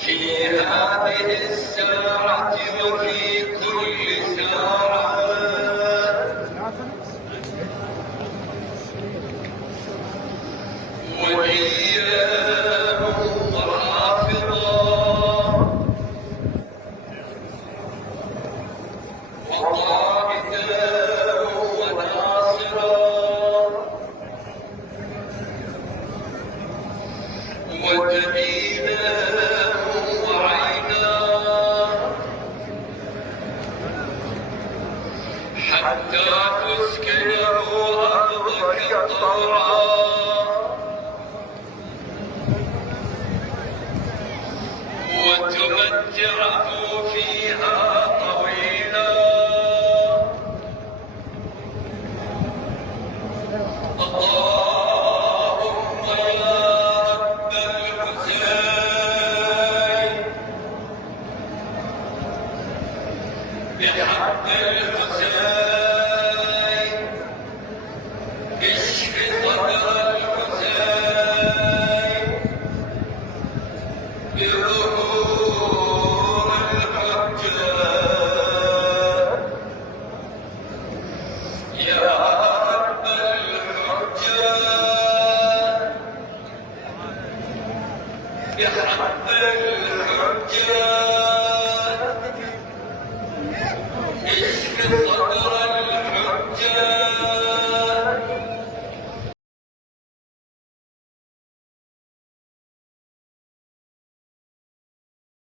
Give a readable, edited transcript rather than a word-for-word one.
في هذه الساعة وفي كل ساعة وليا وحافظا وقائدا وناصرا وجبينا وعينا حتى تسكنه أرضك طوعا وتمتعه فيها طويلا. اللهم يا رب الحسين بحق الحسين اشف صدر الحسين بظهور الحجة يا رب الحجة بحق الحجة